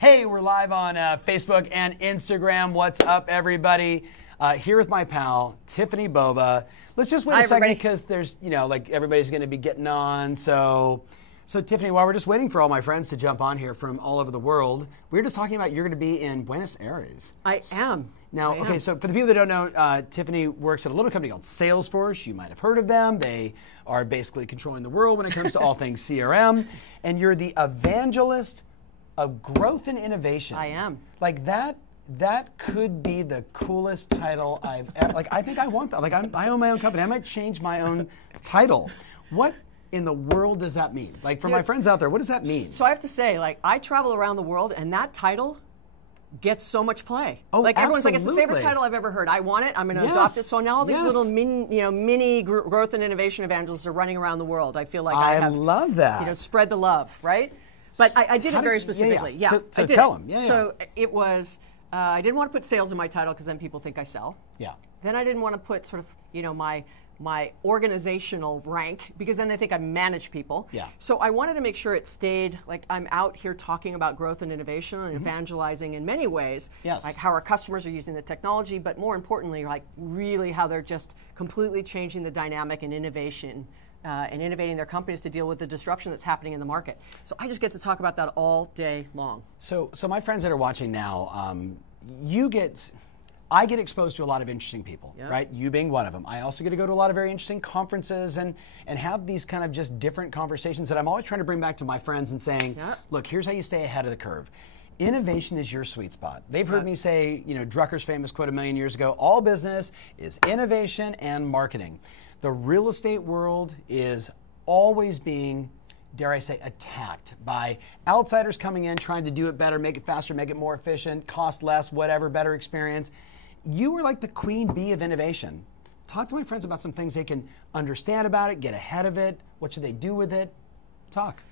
Hey, we're live on Facebook and Instagram. What's up, everybody? Here with my pal, Tiffani Bova. Let's just wait a second because there's, like everybody's going to be getting on. So Tiffani, while we're just waiting for all my friends to jump on here from all over the world, we were just talking about you're going to be in Buenos Aires. I am. Now, okay, so for the people that don't know, Tiffani works at a little company called Salesforce. You might have heard of them. They are basically controlling the world when it comes to all things CRM. And you're the Evangelist of Growth and Innovation. I am. Like that could be the coolest title I've ever, like I think I want that. Like I own my own company. I might change my own title. What in the world does that mean? Like for my friends out there, what does that mean? So I have to say, like I travel around the world and that title gets so much play. Oh, like everyone's absolutely. like, it's the favorite title I've ever heard. I want it. I'm going to adopt it. So now all these little mini growth and innovation evangelists are running around the world. I feel like I have, love that. Spread the love, right? But I did it very specifically. Yeah. So tell them. So it was, I didn't want to put sales in my title because then people think I sell. Yeah. Then I didn't want to put sort of, my organizational rank because then they think I manage people. Yeah. So I wanted to make sure it stayed like I'm out here talking about growth and innovation and evangelizing in many ways. Yes. Like how our customers are using the technology, but more importantly, like really how they're just completely changing the dynamic and innovation and innovating their companies to deal with the disruption that's happening in the market. So I just get to talk about that all day long. So my friends that are watching now, I get exposed to a lot of interesting people, right? You being one of them. I also get to go to a lot of very interesting conferences and have these kind of just different conversations that I'm always trying to bring back to my friends and saying, look, here's how you stay ahead of the curve. Innovation is your sweet spot. They've heard me say, Drucker's famous quote a million years ago, all business is innovation and marketing. The real estate world is always being, dare I say, attacked by outsiders coming in, trying to do it better, make it faster, make it more efficient, cost less, whatever, better experience. You were like the queen bee of innovation. Talk to my friends about some things they can understand about it, get ahead of it. What should they do with it? Talk.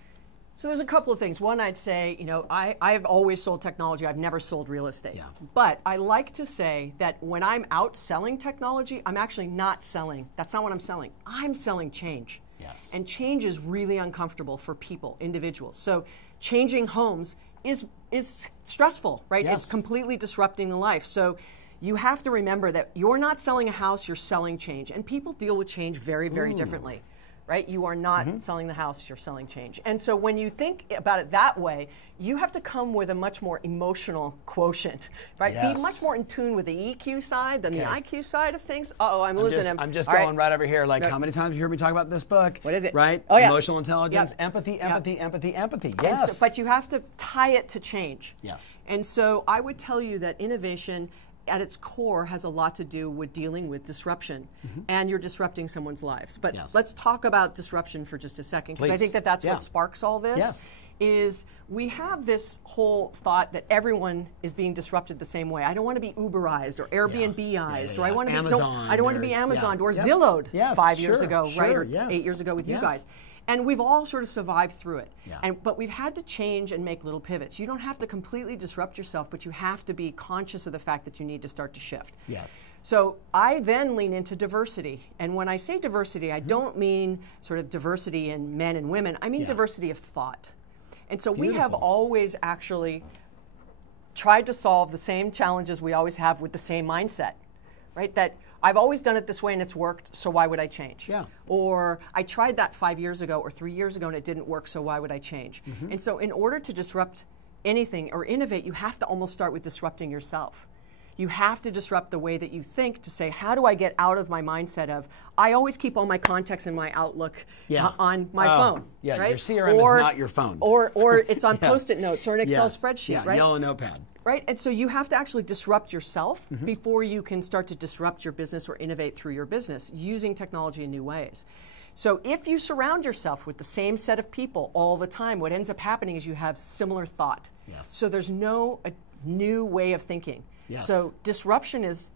So there's a couple of things. One, I'd say, I've always sold technology. I've never sold real estate. Yeah. But I like to say that when I'm out selling technology, I'm actually not selling. That's not what I'm selling. I'm selling change. Yes. And change is really uncomfortable for people, individuals. So changing homes is stressful, right? Yes. It's completely disrupting the life. So you have to remember that you're not selling a house, you're selling change. And people deal with change very, very differently. Right? You are not selling the house, you're selling change. And so when you think about it that way, you have to come with a much more emotional quotient, right? Yes. Be much more in tune with the EQ side than the IQ side of things. Uh-oh, I'm losing him. I'm just going right over here. Like, how many times have you heard me talk about this book? What is it? Right? Oh, yeah. Emotional intelligence, empathy, empathy, empathy, empathy. Yes. So, but you have to tie it to change. Yes. And so I would tell you that innovation at its core has a lot to do with dealing with disruption, and you're disrupting someone's lives. But let's talk about disruption for just a second, because I think that that's what sparks all this. Is we have this whole thought that everyone is being disrupted the same way. I don't want to be Uberized or Airbnb-ized, or I want to be I don't want to be Amazoned or Zillowed 5 years ago, right, or 8 years ago with you guys. And we've all sort of survived through it. But we've had to change and make little pivots. You don't have to completely disrupt yourself, but you have to be conscious of the fact that you need to start to shift. Yes. So I then lean into diversity. And when I say diversity, I don't mean sort of diversity in men and women. I mean diversity of thought. And so we have always actually tried to solve the same challenges we always have with the same mindset, right? That I've always done it this way and it's worked, so why would I change? Yeah. Or I tried that 5 years ago or 3 years ago and it didn't work, so why would I change? And so in order to disrupt anything or innovate, you have to almost start with disrupting yourself. You have to disrupt the way that you think to say, how do I get out of my mindset of, I always keep all my contacts in my Outlook on my phone. Yeah, right? Your CRM is not your phone. Or it's on Post-it notes or an Excel spreadsheet, right? Yellow notepad. Right, and so you have to actually disrupt yourself before you can start to disrupt your business or innovate through your business using technology in new ways. So if you surround yourself with the same set of people all the time, what ends up happening is you have similar thought. Yes. So there's no new way of thinking. Yes. So disruption is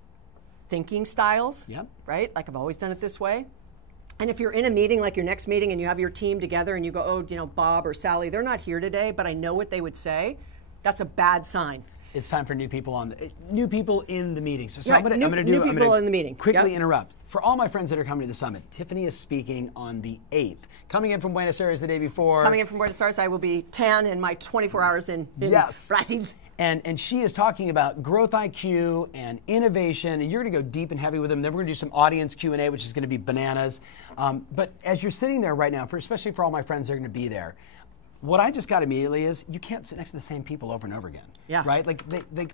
thinking styles, right? Like I've always done it this way. And if you're in a meeting, like your next meeting, and you have your team together and you go, oh, Bob or Sally, they're not here today, but I know what they would say, that's a bad sign. It's time for new people new people in the meeting. So, I'm going to do new people in the meeting. Quickly interrupt. For all my friends that are coming to the summit, Tiffani is speaking on the 8th. Coming in from Buenos Aires the day before. Coming in from Buenos Aires, I will be 10 in my 24 hours in Brazil. And she is talking about growth IQ and innovation, and you're going to go deep and heavy with them. Then we're going to do some audience Q&A, which is going to be bananas. But as you're sitting there right now, especially for all my friends that are going to be there, what I just got immediately is you can't sit next to the same people over and over again. Yeah. Right? Like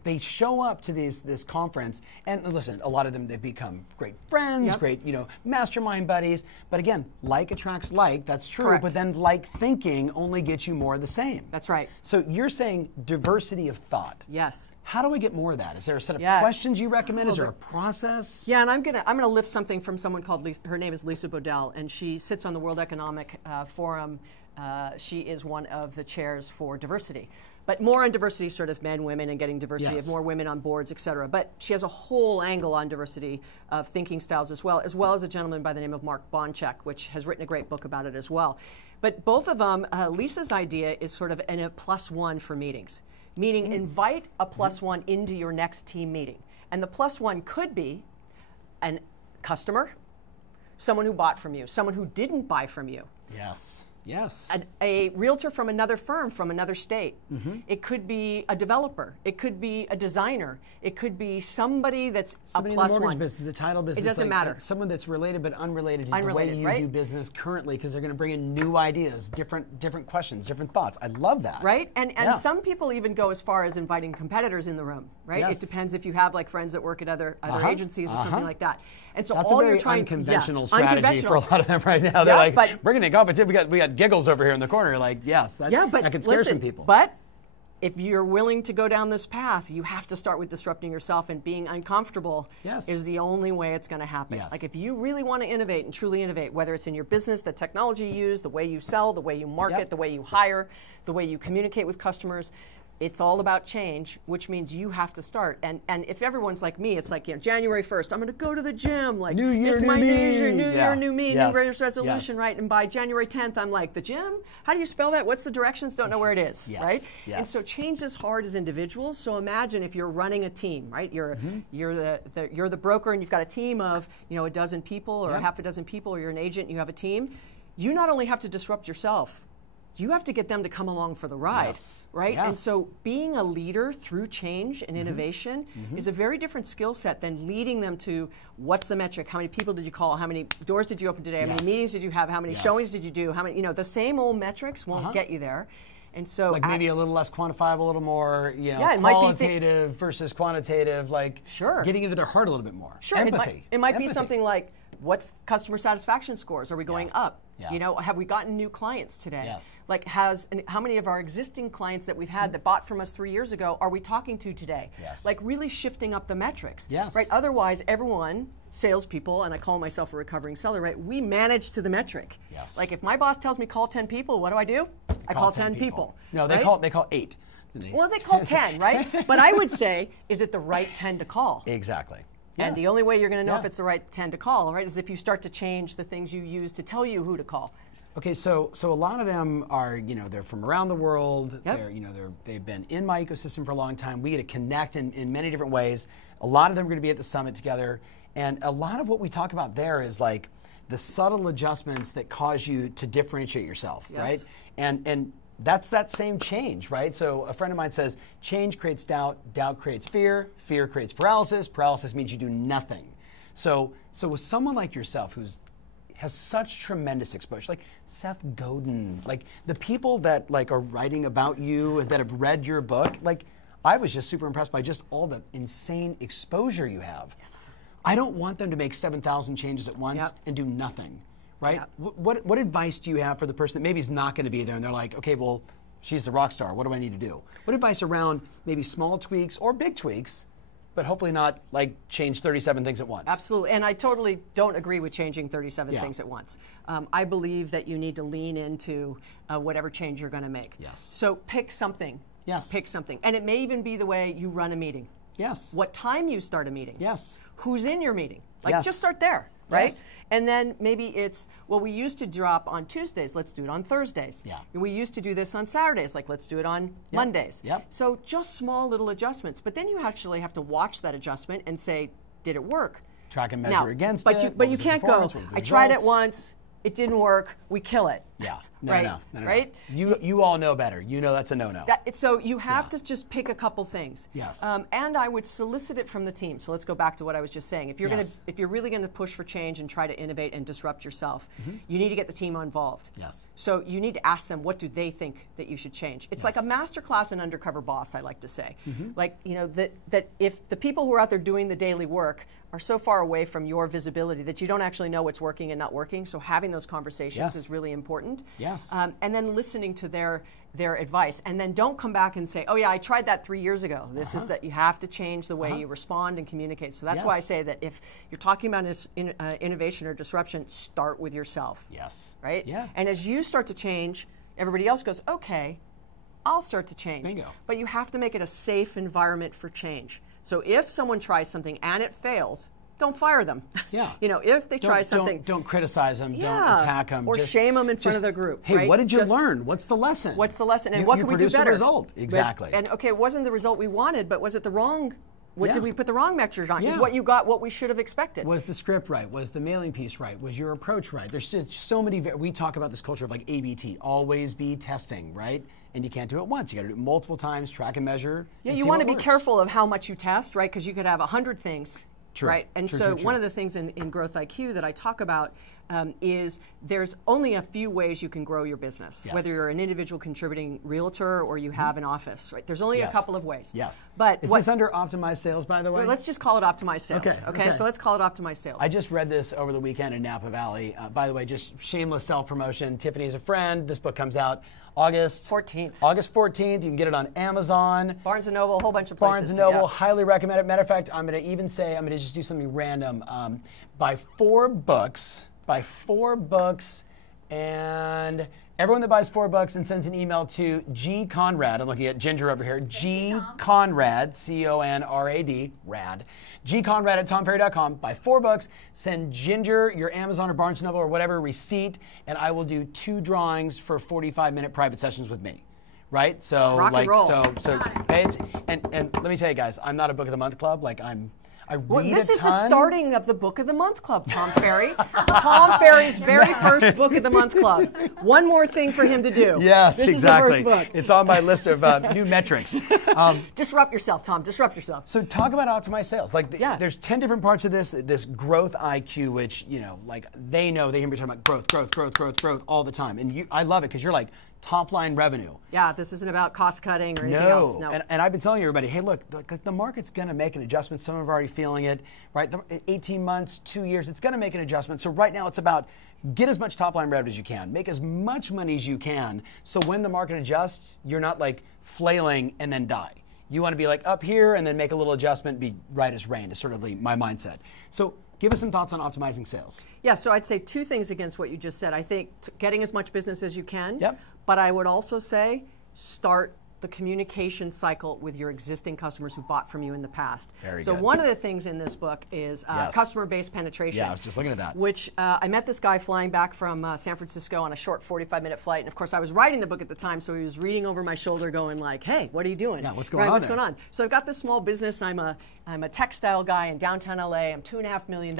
they show up to this conference, and listen, a lot of them, they've become great friends, great, mastermind buddies. But again, like attracts like, that's true. Correct. But then like thinking only gets you more of the same. That's right. So you're saying diversity of thought. Yes. How do I get more of that? Is there a set of questions you recommend? Is there a process? Yeah, and I'm gonna lift something from someone called her name is Lisa Bodell, and she sits on the World Economic Forum. She is one of the chairs for diversity, but more on diversity, sort of men, women, and getting diversity of more women on boards, et cetera. But she has a whole angle on diversity of thinking styles as well as a gentleman by the name of Mark Bonchek, which has written a great book about it as well. But both of them, Lisa's idea is sort of a +1 for meetings, meaning invite a +1 into your next team meeting. And the +1 could be a customer, someone who bought from you, someone who didn't buy from you. Yes. Yes. A realtor from another firm, from another state. It could be a developer. It could be a designer. It could be somebody that's somebody a +1. in the mortgage business, a title business. It doesn't matter. Someone that's related but unrelated to the way you do business currently, because they're going to bring in new ideas, different questions, different thoughts. I love that. Right? And some people even go as far as inviting competitors in the room, right? Yes. It depends if you have like friends that work at other agencies or something like that. And so that's all a very you're trying unconventional strategy for a lot of them right now. They're like, bringing in competition. We got giggles over here in the corner. Like, yes, that can scare some people. But if you're willing to go down this path, you have to start with disrupting yourself, and being uncomfortable is the only way it's going to happen. Yes. Like if you really want to innovate and truly innovate, whether it's in your business, the technology you use, the way you sell, the way you market, the way you hire, the way you communicate with customers, it's all about change, which means you have to start. And if everyone's like me, it's like, January 1st, I'm going to go to the gym. Like, new year, it's my new New me. Year, new me, Yes. New Year's resolution, right? And by January 10th, I'm like, the gym? How do you spell that? What's the directions? Don't know where it is, right? Yes. And so change is hard as individuals. So imagine if you're running a team, right? You're the broker, and you've got a team of a dozen people or a half a dozen people, or you're an agent and you have a team. You not only have to disrupt yourself, you have to get them to come along for the ride, right? Yes. And so being a leader through change and innovation is a very different skill set than leading them to what's the metric, how many people did you call, how many doors did you open today, how many meetings did you have, how many showings did you do, how many, the same old metrics won't get you there. And so like maybe a little less quantifiable, a little more, qualitative versus quantitative, like getting into their heart a little bit more. Sure, empathy. It might be something like, what's customer satisfaction scores? Are we going up? Have we gotten new clients today? Yes. Like, how many of our existing clients that we've had that bought from us 3 years ago are we talking to today? Yes. Like, really shifting up the metrics. Yes. Right. Otherwise, everyone, salespeople, and I call myself a recovering seller, right? We manage to the metric. Yes. Like, if my boss tells me call 10 people, what do? I call 10 people. No, they call 8. Well, they call 10, right? But I would say, is it the right 10 to call? Exactly. And the only way you're going to know if it's the right 10 to call, right, is if you start to change the things you use to tell you who to call. Okay, so a lot of them are, they're from around the world. They've been in my ecosystem for a long time. We get to connect in many different ways. A lot of them are going to be at the summit together, and a lot of what we talk about there is like the subtle adjustments that cause you to differentiate yourself, right? And that's that same change, right? So a friend of mine says, change creates doubt, doubt creates fear, fear creates paralysis, paralysis means you do nothing. So with someone like yourself has such tremendous exposure, like Seth Godin, like the people that like are writing about you that have read your book, like I was just super impressed by just all the insane exposure you have. I don't want them to make 7,000 changes at once and do nothing. Right? What advice do you have for the person that maybe is not going to be there and they're like, okay, well, she's the rock star. What do I need to do? What advice around maybe small tweaks or big tweaks, but hopefully not like change 37 things at once? Absolutely. And I totally don't agree with changing 37 things at once. I believe that you need to lean into whatever change you're going to make. Yes. So pick something. Yes. Pick something. And it may even be the way you run a meeting. Yes. What time you start a meeting. Yes. Who's in your meeting. Like just start there. right? Yes. And then maybe it's, well, we used to drop on Tuesdays, let's do it on Thursdays. Yeah. We used to do this on Saturdays, like let's do it on Mondays. Yep. So just small little adjustments, but then you actually have to watch that adjustment and say, did it work? Track and measure against but it. But you can't go, I tried it once, it didn't work, we kill it. Yeah, no. Right? You all know better. You know that's a no-no. So you have to just pick a couple things. Yes. And I would solicit it from the team. So let's go back to what I was just saying. If you're if you're really going to push for change and try to innovate and disrupt yourself, you need to get the team involved. Yes. So you need to ask them, what do they think that you should change? It's like a master class in undercover boss, I like to say. Like, you know, that if the people who are out there doing the daily work are so far away from your visibility that you don't actually know what's working and not working, so having those conversations is really important. Yes. And then listening to their advice, and then don't come back and say, oh yeah, I tried that 3 years ago. This is that you have to change the way you respond and communicate. So that's why I say that if you're talking about innovation or disruption, start with yourself. Yes. Right? Yeah. And as you start to change, everybody else goes, okay, I'll start to change. Bingo. But you have to make it a safe environment for change. So if someone tries something and it fails, don't fire them. Yeah. You know, if they try something. Don't criticize them. Don't attack them. Or shame them in front of their group. Hey, right? what did you learn? What's the lesson? What's the lesson? And what can we do better? A result. Exactly. And okay, it wasn't the result we wanted, but was it the wrong? Did we put the wrong metrics on? Is what you got what we should have expected? Was the script right? Was the mailing piece right? Was your approach right? There's just so many. We talk about this culture of like ABT, always be testing, right? And you can't do it once. You got to do it multiple times, track and measure. Yeah, you want to be careful of how much you test, right? Because you could have 100 things. True. Right, and one of the things in Growth IQ that I talk about is there's only a few ways you can grow your business, whether you're an individual contributing realtor or you have an office, right? There's only a couple of ways. Yes. But is this under optimized sales, by the way? Well, let's just call it optimized sales. Okay. So let's call it optimized sales. I just read this over the weekend in Napa Valley. By the way, just shameless self-promotion. Tiffany's a friend. This book comes out August 14th. August 14th. You can get it on Amazon. Barnes & Noble, a whole bunch of places. Barnes & Noble, highly recommend it. Matter of fact, I'm going to even say, I'm going to just do something random. Buy 4 books, and everyone that buys $4 and sends an email to G. Conrad, I'm looking at Ginger over here, G. Conrad, C-O-N-R-A-D, rad, gconrad at tomferry.com, buy $4, send Ginger your Amazon or Barnes & Noble or whatever receipt, and I will do 2 drawings for 45-minute private sessions with me. Right? So rock and roll. And let me tell you guys, I'm not a book of the month club. Like I read well, this a is ton. The starting of the Book of the Month Club, Tom Ferry. Tom Ferry's very first Book of the Month Club. One more thing for him to do. Yes, this exactly. Is the first book. It's on my list of new metrics. Disrupt yourself, Tom. Disrupt yourself. So talk about optimized sales. Like, there's 10 different parts of this growth IQ, which, you know, like they hear me talking about growth all the time. And I love it because you're like, top line revenue. Yeah, this isn't about cost cutting or anything else. No. And I've been telling everybody, hey, look, the market's going to make an adjustment. Some are already feeling it, right? 18 months, 2 years, it's going to make an adjustment. So right now it's about get as much top line revenue as you can, make as much money as you can. So when the market adjusts, you're not like flailing and then die. You want to be like up here and then make a little adjustment, be right as rain, is sort of my mindset. So give us some thoughts on optimizing sales. Yeah, so I'd say 2 things against what you just said. I think getting as much business as you can. Yep. But I would also say start the communication cycle with your existing customers who bought from you in the past. Very so good. One of the things in this book is customer-based penetration. Yeah, I was just looking at that. Which I met this guy flying back from San Francisco on a short 45-minute flight. And of course, I was writing the book at the time, so he was reading over my shoulder going like, hey, what are you doing? Yeah, what's going on? What's going on? So I've got this small business. I'm a textile guy in downtown LA. I'm $2.5 million.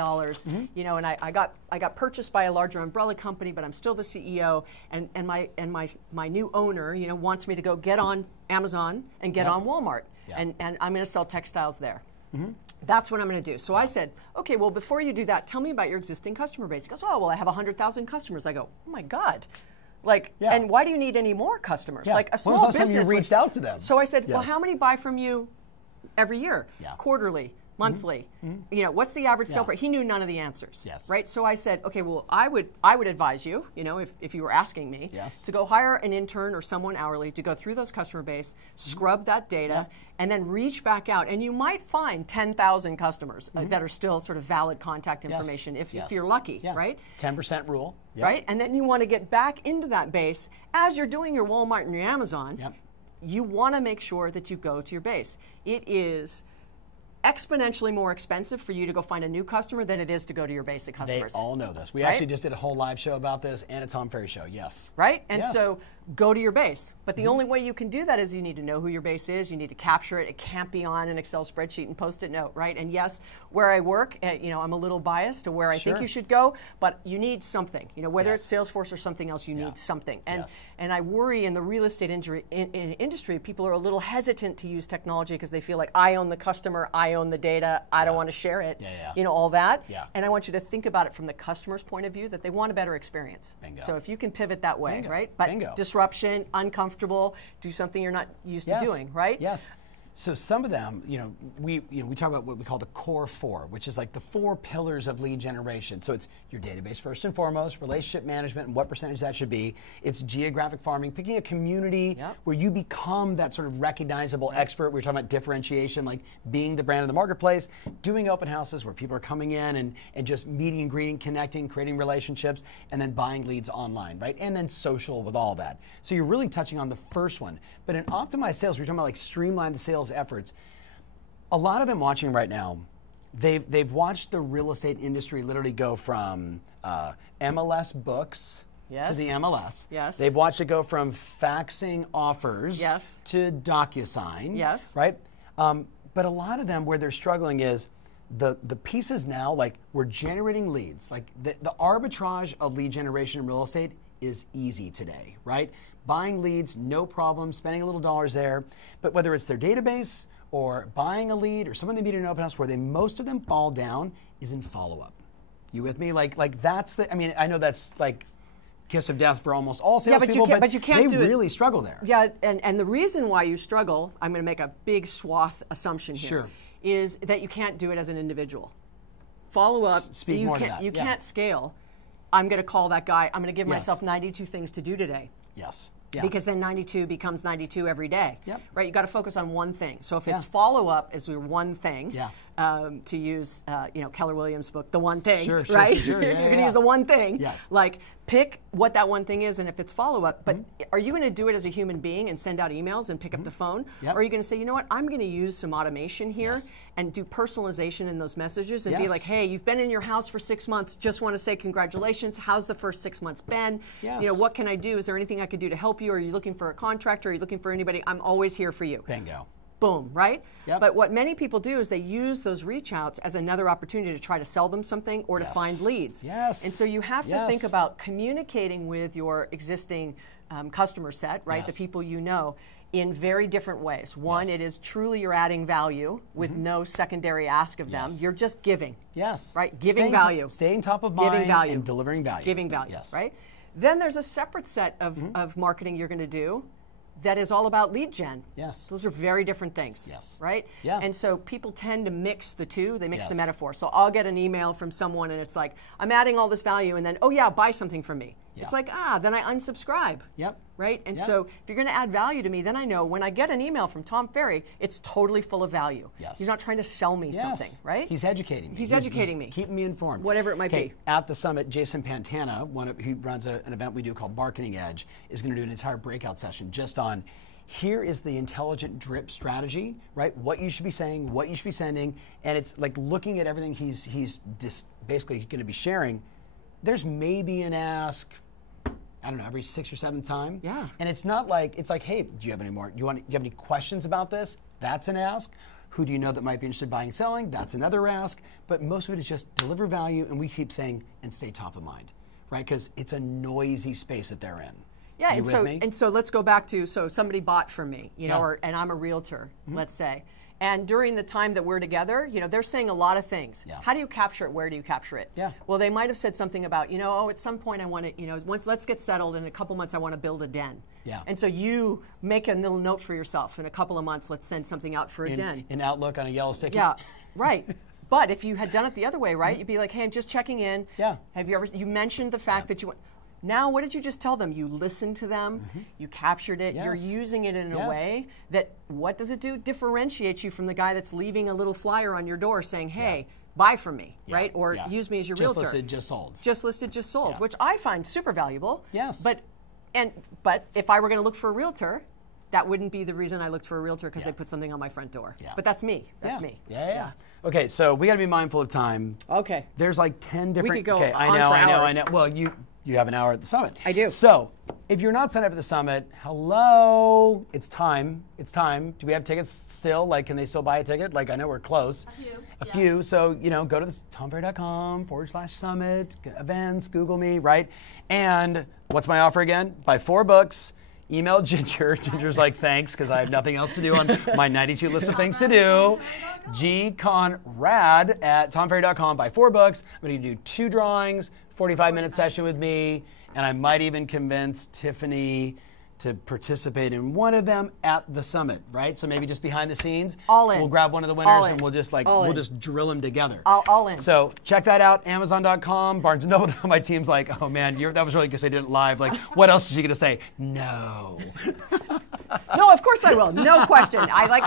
You know, and I got purchased by a larger umbrella company, but I'm still the CEO. And my new owner, you know, wants me to go get on Amazon and get on Walmart, and I'm going to sell textiles there. That's what I'm going to do. So I said, okay, well, before you do that, tell me about your existing customer base. He goes, oh, well, I have 100,000 customers. I go, oh my God. Like, and why do you need any more customers? Like a small business. When was the last time you reached out to them? So I said, well, how many buy from you every year? Quarterly, monthly? You know, what's the average sale price? He knew none of the answers. Right? So I said, okay, well, I would advise you, you know, if you were asking me, to go hire an intern or someone hourly to go through those customer base, scrub that data, and then reach back out. And you might find 10,000 customers that are still sort of valid contact information if you're lucky, right? 10% rule. Right? And then you want to get back into that base as you're doing your Walmart and your Amazon. You want to make sure that you go to your base. It is exponentially more expensive for you to go find a new customer than it is to go to your basic customers. They all know this. We actually just did a whole live show about this and a Tom Ferry show, yes. Right? And so go to your base. But the only way you can do that is you need to know who your base is. You need to capture it. It can't be on an Excel spreadsheet and Post-it note, right? And yes, where I work, you know, I'm a little biased to where I think you should go, but you need something. You know, whether it's Salesforce or something else, you need something. And I worry in the real estate industry, people are a little hesitant to use technology because they feel like I own the customer, I own the data, I don't want to share it, you know, all that. And I want you to think about it from the customer's point of view, that they want a better experience. Bingo. So if you can pivot that way, right? But disruption, uncomfortable, do something you're not used to doing, right? Yes. So some of them, we talk about what we call the core four, which is like the 4 pillars of lead generation. So it's your database first and foremost, relationship management and what percentage that should be. It's geographic farming, picking a community where you become that sort of recognizable expert. We're talking about differentiation, like being the brand in the marketplace, doing open houses where people are coming in and just meeting and greeting, connecting, creating relationships, and then buying leads online, right? And then social with all that. So you're really touching on the first one. But in optimized sales, we're talking about like streamline the sales efforts. A lot of them watching right now, they've watched the real estate industry literally go from MLS books to the MLS. They've watched it go from faxing offers to DocuSign. Right? But a lot of them where they're struggling is the pieces now, like we're generating leads. Like the arbitrage of lead generation in real estate is easy today, right? Buying leads, no problem, spending a little dollars there. But whether it's their database or buying a lead or someone they meet in an open house, where most of them fall down is in follow-up. You with me? Like that's the, I mean, I know that's like kiss of death for almost all salespeople, but you can't do it. They really struggle there. Yeah, and the reason why you struggle, I'm going to make a big swath assumption here, is that you can't do it as an individual. Follow-up, you can't scale. I'm going to call that guy, I'm going to give myself 92 things to do today. Because then 92 becomes 92 every day, right? You got to focus on one thing. So if it's follow-up is your one thing, to use Keller Williams' book, The One Thing, right? You're going to use the one thing. Like pick what that one thing is, and if it's follow-up. But are you going to do it as a human being and send out emails and pick up the phone, or are you going to say, you know what, I'm going to use some automation here and do personalization in those messages and be like, hey, you've been in your house for 6 months. Just want to say congratulations. How's the first 6 months been? You know, what can I do? Is there anything I could do to help you? Are you looking for a contractor? Are you looking for anybody? I'm always here for you. Bingo. Boom, right? But what many people do is they use those reach outs as another opportunity to try to sell them something or to find leads. And so you have to think about communicating with your existing customer set, right? The people you know, in very different ways. One, it is truly you're adding value with no secondary ask of them. You're just giving. Right? Giving value. Staying top of mind, giving value. And delivering value. Giving value, right? Then there's a separate set of marketing you're going to do that is all about lead gen. Those are very different things. Right? And so people tend to mix the two. They mix the metaphor. So I'll get an email from someone and it's like, I'm adding all this value, and then, oh yeah, buy something from me. It's like, then I unsubscribe. Right? And so if you're going to add value to me, then I know when I get an email from Tom Ferry, it's totally full of value. He's not trying to sell me something, right? He's educating me. He's educating me. Keeping me informed. Whatever it might be. At the summit, Jason Pantana, who runs an event we do called Marketing Edge, is going to do an entire breakout session just on here is the intelligent drip strategy, right? What you should be saying, what you should be sending, and it's like looking at everything he's basically going to be sharing. There's maybe an ask, I don't know, every 6 or 7 time. And it's not like, it's like, hey, do you have any more? Do you have any questions about this? That's an ask. Who do you know that might be interested in buying and selling? That's another ask. But most of it is just deliver value, and we keep saying, and stay top of mind, right? Because it's a noisy space that they're in. And so let's go back to, so somebody bought from me, and I'm a realtor, let's say. And during the time that we're together, they're saying a lot of things. How do you capture it? Where do you capture it? Well, they might have said something about, at some point I want to, let's get settled. In a couple months I want to build a den. And so you make a little note for yourself. In a couple of months, let's send something out for a den. In Outlook on a yellow sticky. Right. But if you had done it the other way, right? You'd be like, hey, I'm just checking in. Have you mentioned the fact that you want. Now, what did you just tell them? You listened to them, you captured it, you're using it in a way that, what does it do? Differentiates you from the guy that's leaving a little flyer on your door saying, hey, buy from me, right? Or use me as your realtor. Just listed, just sold. Just listed, just sold, which I find super valuable. But if I were going to look for a realtor, that wouldn't be the reason I looked for a realtor because they put something on my front door. But that's me. That's me. Yeah. Okay, so we got to be mindful of time. Okay. There's like 10 different. We could go okay, on for hours. I know. Well, you have an hour at the summit. I do. So if you're not signed up for the summit, hello, it's time. It's time. Do we have tickets still? Like, can they still buy a ticket? Like, I know we're close. A few. So, go to tomferry.com/summit, events, Google me, right? And what's my offer again? Buy 4 books. Email Ginger. Ginger's like, thanks, because I have nothing else to do on my 92 list of things to do. gconrad at tomferry.com. Buy 4 books. I'm going to do 2 drawings, 45-minute session with me, and I might even convince Tiffani to participate in one of them at the summit, right? So maybe just behind the scenes. All in. We'll grab one of the winners and we'll just drill them together. All in. So check that out, Amazon.com, Barnes & Noble. My team's like, oh man, that was really because I did it live. Like, what else is she gonna say? No. No, of course I will. No question. I like,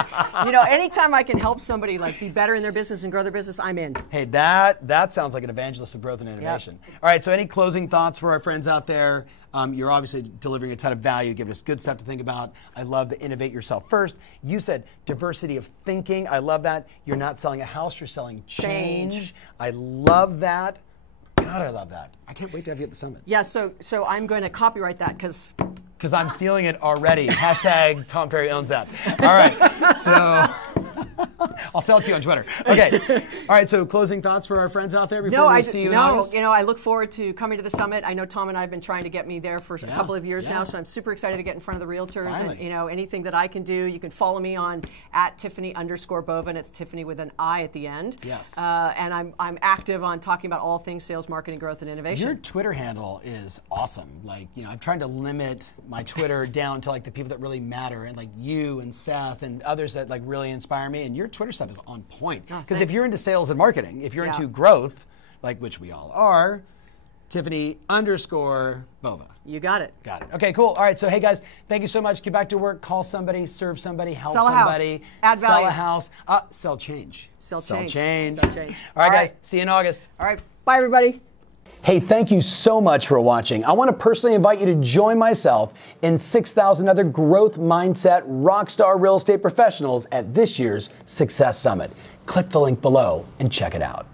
anytime I can help somebody like be better in their business and grow their business, I'm in. Hey, that sounds like an evangelist of growth and innovation. Yep. All right, so any closing thoughts for our friends out there? You're obviously delivering a ton of value, giving us good stuff to think about. I love the innovate yourself first. You said diversity of thinking. I love that. You're not selling a house, you're selling change. I love that. God, I love that. I can't wait to have you at the summit. Yeah, so I'm going to copyright that because I'm stealing it already. Hashtag Tom Ferry owns that. All right, so I'll sell it to you on Twitter. Okay. All right, so closing thoughts for our friends out there before we see you in August? I look forward to coming to the summit. I know Tom and I have been trying to get me there for a couple of years now, so I'm super excited to get in front of the realtors. Finally. And anything that I can do, you can follow me on @Tiffani_Bova, and it's Tiffani with an I at the end. Yes. And I'm active on talking about all things sales, marketing, growth, and innovation. Your Twitter handle is awesome. Like, I'm trying to limit my Twitter down to like the people that really matter, and like you and Seth and others that like really inspire me. And your Twitter stuff is on point. Because if you're into sales and marketing, if you're into growth, like which we all are, Tiffani_Bova. You got it. Got it. Okay, cool. All right, so hey guys, thank you so much. Get back to work, call somebody, serve somebody, help somebody. Add value. Sell a house. Sell change. Sell change. All right, guys, see you in August. All right, bye everybody. Hey, thank you so much for watching. I want to personally invite you to join myself and 6,000 other growth mindset rockstar real estate professionals at this year's Success Summit. Click the link below and check it out.